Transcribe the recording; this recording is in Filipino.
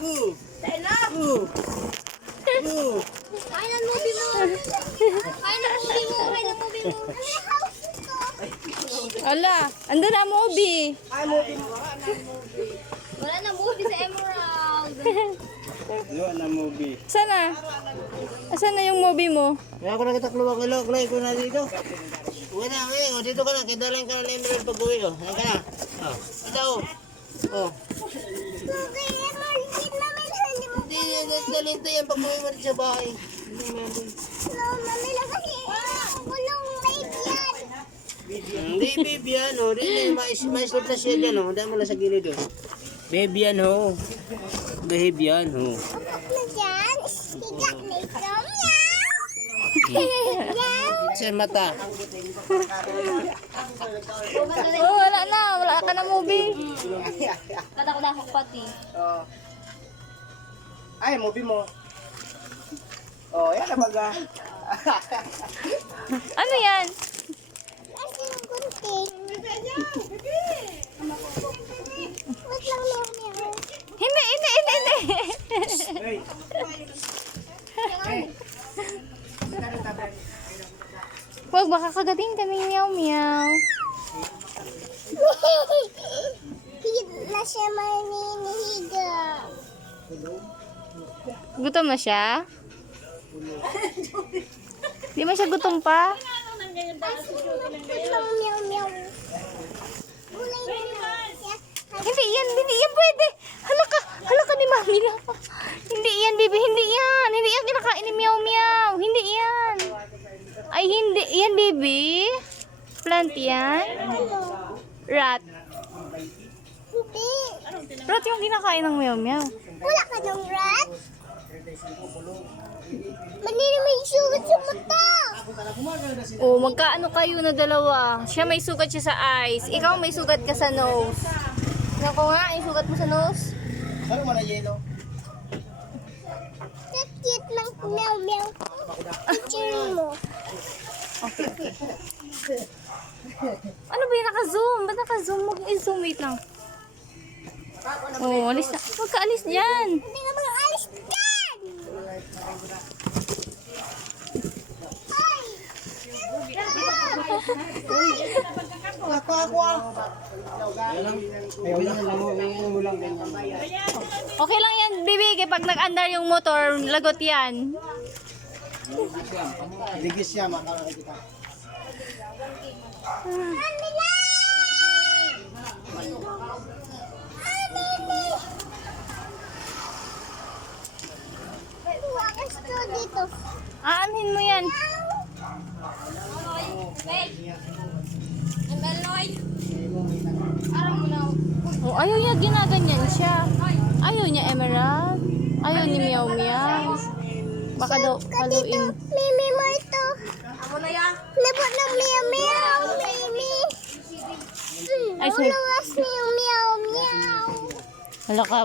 Kain na! Kain ang movie mo! Kain ang movie mo! Kain ang movie mo! Ala, andun na movie. Wala na movie sa Emerald! Wala na movie. Sana? Asan na yung movie mo? Kaya ako nakita kluwag ilo, klay ko na dito. Uwi na, o dito ka na, kidalang ka na ng Emerald pag uwi, o. Yan ka na. O, ito, o. Hindi, dalito yan pag uwi mo rin sa bahay. Hindi, baby yan, o. May slip na siya dyan, o. Dahil mo lang sa gilid, o. Baby yan, o. Baby yan, o. Sa mata. Oh, wala na. Wala ka na movie. Kadak-dakok pati. Ay, movie mo. Oh, yan na baga. Ano yan? Hindi, hindi, hindi, hindi. Wag, baka kagating kami meow-meow. Na siya maninihiga. Gutom na siya? Di ba siya gutom pa? Hindi yan pwede. Hala ka ni Mami lang. Hindi yan, baby, hindi yan. Hindi yan kinakain ni meow-meow. Hindi yan. Ay, hindi yan, baby. Plant yan. Rat. Hindi. Rat yung kinakain ng meow-meow. Wala ka ng rat? Manini may sugat sa mata. Oh, magkaano kayo na dalawa? Siya may sugat siya sa eyes. Ikaw may sugat ka sa nose. Naku nga, yung sugat mo sa nose. Ano mo na yelo? Sakit lang meow-meow. Picture mo. Ano ba yung naka-zoom? Ba't naka-zoom? Mag-zoom, wait lang. Oh, alis na. Huwag ka alis dyan. Hindi nga mga alis dyan. Ay! Okay lang yan, baby. Kapag nag-andar yung motor, lagot yan. Ligis siya, makalaki kita. Wakas to dito. Aanhin mo yan. Oh, ayaw niya, ginaganyan siya. Ayaw niya, Emerald. Ayaw ni Meow Meow. Baka daw haluin. Mimi mo ito. Ako na yan. Labot ng meow-meow. Mimi. Ay, sorry. Luwas niyo meow-meow. Hala ka.